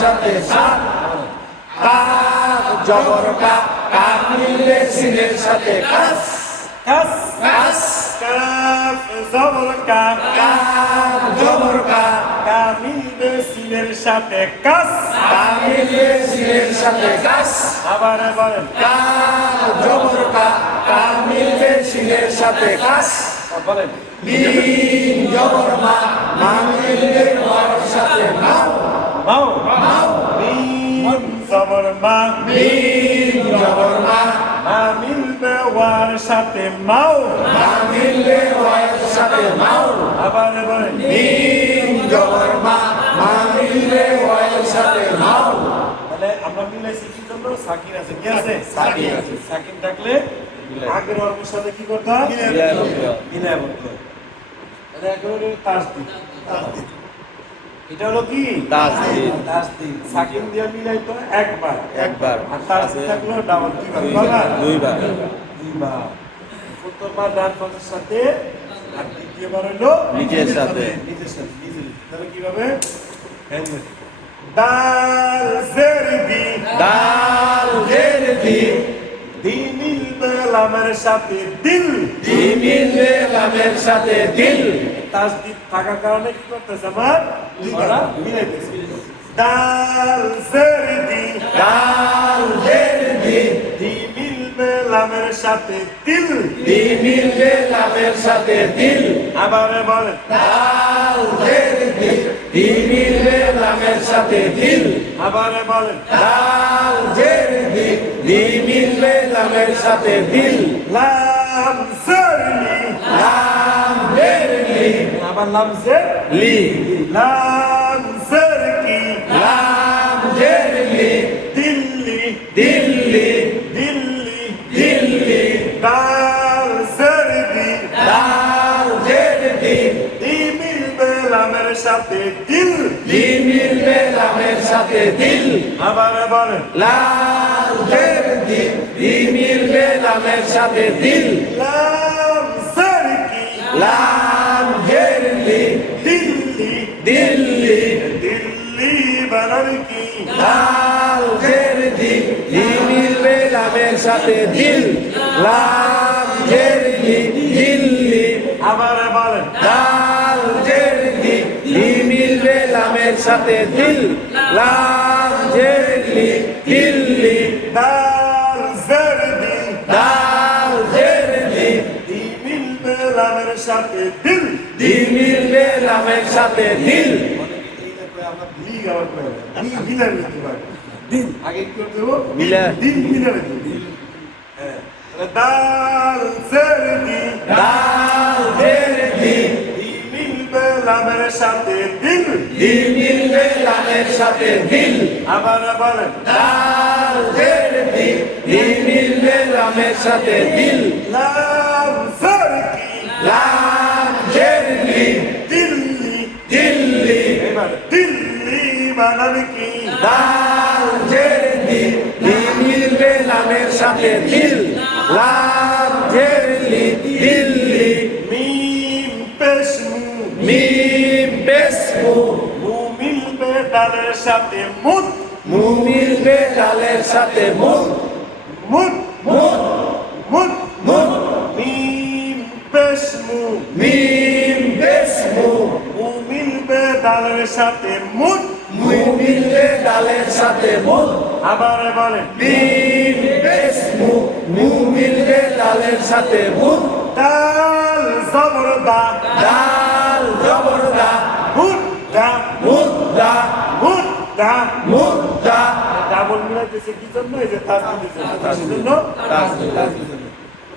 সাথে সাত কাফ জবর কা কাফ মিললে সিনের সাথে কাস কাস কাস কাফ জবর কা কাফ জবর কা কাফ মিলবে সিনের সাথে কাস কাফ মিললে সিনের সাথে কাস আবার বলেন কাফ জবর কা কাফ মিললে সিনের সাথে কাস বলেন মিম জবর মা মা মিললে ওয়ার সাথে মাও মাও মাও মিম জবর মা মিম জবর মা মা মিলবে ওয়ার সাথে মাও মা মিললে ওয়ার সাথে মাও আবার বলেন মিম জবর মা মা মিললে ওয়ার সাথে মাও তাহলে আমরা মিলাইছি কি জন্য সাকিন আছে কি আছে সাকিন আছে। সাকিন থাকলে আগের অর্থের সাথে কি করতে হয় মিলাই বলতে হয় তাহলে এখন হলো তাসদিদ এটা হলো কি তাসদিদ। তাসদিদ সাকিন দিয়ে মিলাইতে হয় একবার একবার। আর তাসদিদ থাকলো ডাবল দুইবার দুইবার দুইবার প্রথম বার ডান পাশের সাথে আর দ্বিতীয়বার হলো নিচের সাথে। নিজের সাথে নিজে তাহলে কিভাবে দাল জের দি দাল জের দি দি মিলবে লামের সাথে দিল দি মিলবে লামের সাথে দিল তাসদিদ থাকার কারণে কি করতেছে আমার দুইবার মিলাইতেছে দাল জের দি দাল জের দি দি মিলবে লামের সাথে দিল দি মিলবে লামের সাথে দিল আবার বলেন দাল জের দি দি মিলবে লামের সাথে দিল আবার বলেন দাল জের দি দি মিলবে লামের সাথে দিল লাম জেরলি লাম জের লি আবার লাম জের লি লাম জের কি লাম জের লি দিল্লি দিল্লি দিল্লি দিল্লি দাল জের দি দাল জের দি দি মিলবে লামের সাথে দিল দি মিলবে লামের সাথে দিল আবার বলেন লাল জের দি দি মিলবে লামের সাথে দিল লাম জের কি লাম জের লি দিল্লি দিল্লি দিল্লি বানান কি লাল জের দি দি মিলবে লামের সাথে দিল লাম জের লি দিল্লি আবার বলেন লাল জের দি দি মিলবে লামের সাথে দিল লাম জের লি দিল্লি দাল জের দি দাল জের দি দি মিলবে লামের সাথে দিল দি মিলবে লামের সাথে দিল দিন আগে কি করতে হবে মিলা। দিন মিলে রেখে হ্যাঁ দাল জের দি দাল জের দি দি মিলবে লামের সাথে দিল দি মিলবে লামের সাথে দিল আবার বলেন দাল জের দি দি মিলবে লামের সাথে দিল লাম জের কি লাম জের লি দিল্লি দিল্লি এবার দিল্লি বানান কি দাল জের দি দি মিলবে লামের সাথে দিল লাম জের লি দিল্লি মিম পেশমু মিম বেসমু মু মিলবে ডালের সাথে মুত মু মিলবে ডালের সাথে মুখ মুত মুখ মুত মুখ মিম পেশমু মিম বেসমু মু মিলবে ডালের সাথে মুত মু মিলবে ডালের সাথে মুখ আবার বলেন মিম বেসমু মু মিলবে ডালের সাথে মুখ ডাল জবরদা ডাল জবরদা মুদ্দা মুদ্দা মুদ্দা মুদ্দা ডাবল মিলাইতেছে কি জন্য এই যে তাসদিদের জন্য তাসদিদের জন্য তাসদিদের জন্য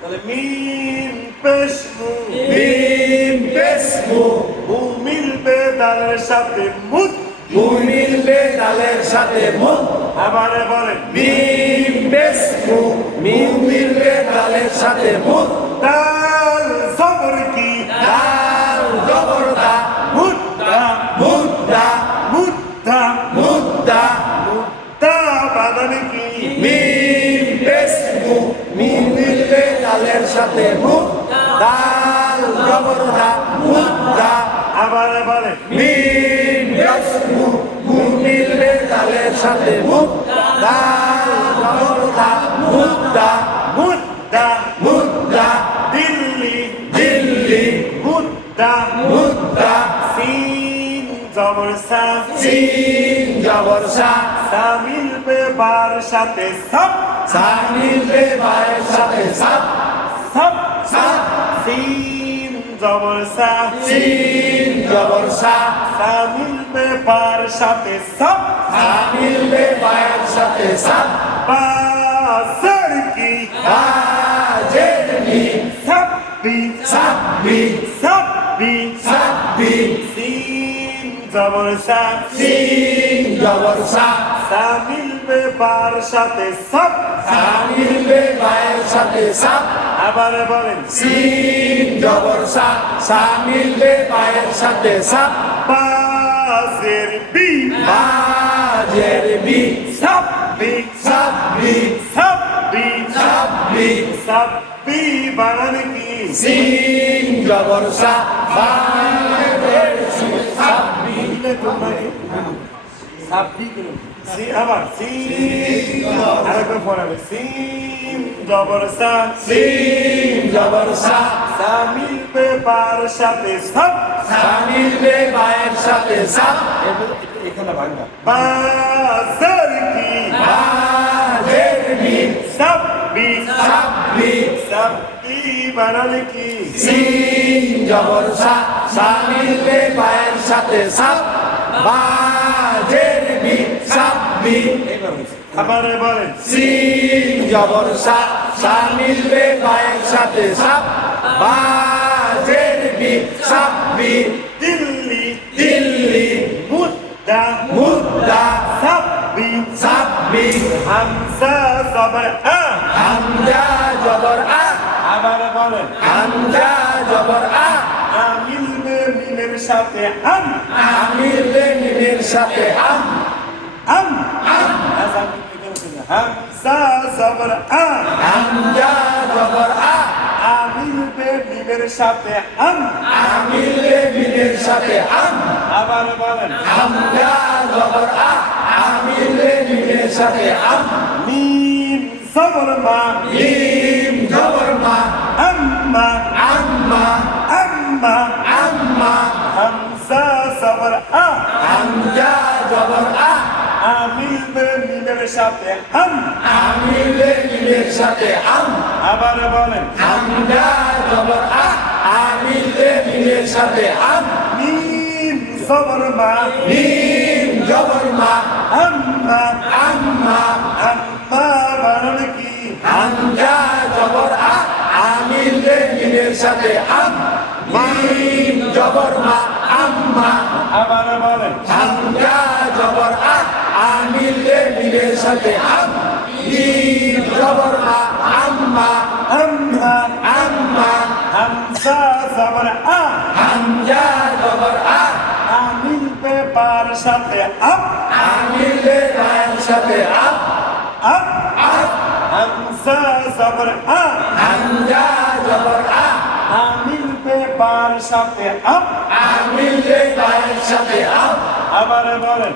তাহলে মিম পেশমু মিম বেসমু মু মিলবে ডালের সাথে মুত মু মিলবে ডালের সাথে মুখ আবার বলেন মিম বেসমু মু মিলবে ডালের সাথে মুখ ডাল জবর কি ডাল জবরদা মুদ্দা মুদ্দা মুদ্দা মুদ্দা মুদ্দা বানান কি মিম বেসমু মু মিলবে ডালের সাথে মুখ ডাল জবরদা মুদ্দা আবার বলেন মিম বেসমু মু মিলবে ডালের বায়ের সাথে মুখ দা জবর দা মুদ্দা মুদ্দা মুদ্দা দিল্লি দিল্লি মুদ্দা মুদ্দা সিন জবর সা সিন জবর সা সা মিলবে বার সাথে সব সা মিলবে বায়ের সাথে সাপ সব সাপ সিন জবর সা সিন জবর সা সা মিলবে বার সাথে সব সা মিলবে বায়ের সাথে সাপ বা সড়কি বাজের নি সাব্বি সাব্বি সাব্বি সাব্বি সিন জবর সা সিন জবর সা সা মিলবে বার সাথে সব সা মিলবে বায়ের সাথে সাপ আবার বলেন সিন জবর সা সা মিলবে বায়ের সাথে সাপ বাজের বি বাজের বি সাব্বি সাব্বি সাব্বি সাব্বি সাব্বি বানান কি সিন জবর সা বাজের সি সাব্বি দিলে তোমরা সাব্বি করো সি আবার সি আরেকবার পড়াবে সিন জবর সা সিন জবর সা সা মিলবে বার সাথে সব সা মিলবে বায়ের সাথে সাপ এখানে ভাঙা বাজার কি বাজের বি সাব্বি সাব্বি সাব্বি বানান কি সিন জবর সা সা মিলবে বায়ের সাথে সাপ বাজের বি সাব্বি আবার বলেন সিন জবর সা সা মিলবে বায়ের সাথে সাপ বাজের বি সাব্বি দিল্লি দিল্লি মুদ্দা মুদ্দা সাব্বি সাব্বি হামজা জবর আ হামজা জবর আ আবার বলেন হামজা জবর আ মিলবে মিলের সাথে আম মিলবে মিমের সাথে আম আম হামজা জবর আ হামজা জবর আ মিলবে মিলের সাথে আম মিলবে মিমের সাথে আম আবার বলেন হামজা জবর আ মিলবে মিমের সাথে আম মিম জবর মা মিম জবর মা আম্মা আম্মা আম্মা আম্মা হামজা জবর আ হামজা জবর আ মিলবে মিলের সাথে আম মিলবে মিমের সাথে আম আবার বলেন হামজা জবর আ মিলবে মিমের সাথে আম মিম জবর মা মিম জবর মা আম্মা আম্মা আম্মা বানান কি হামজা জবর আ মিলবে মিমের সাথে আম মিম জবর মা আম্মা আবার বলেন হামজা জবর আ মিলবে মিমের সাথে আম মিম জবর মা আম্মা আম্মা আম্মা হামজা জবর আ হামজা জবর আ মিলবে বার সাথে আম মিলবে বায়ের সাথে আম আম হামজা জবর আ হামজা জবর আ মিলবে বার সাথে আম মিলবে বায়ের সাথে আম আবার বলেন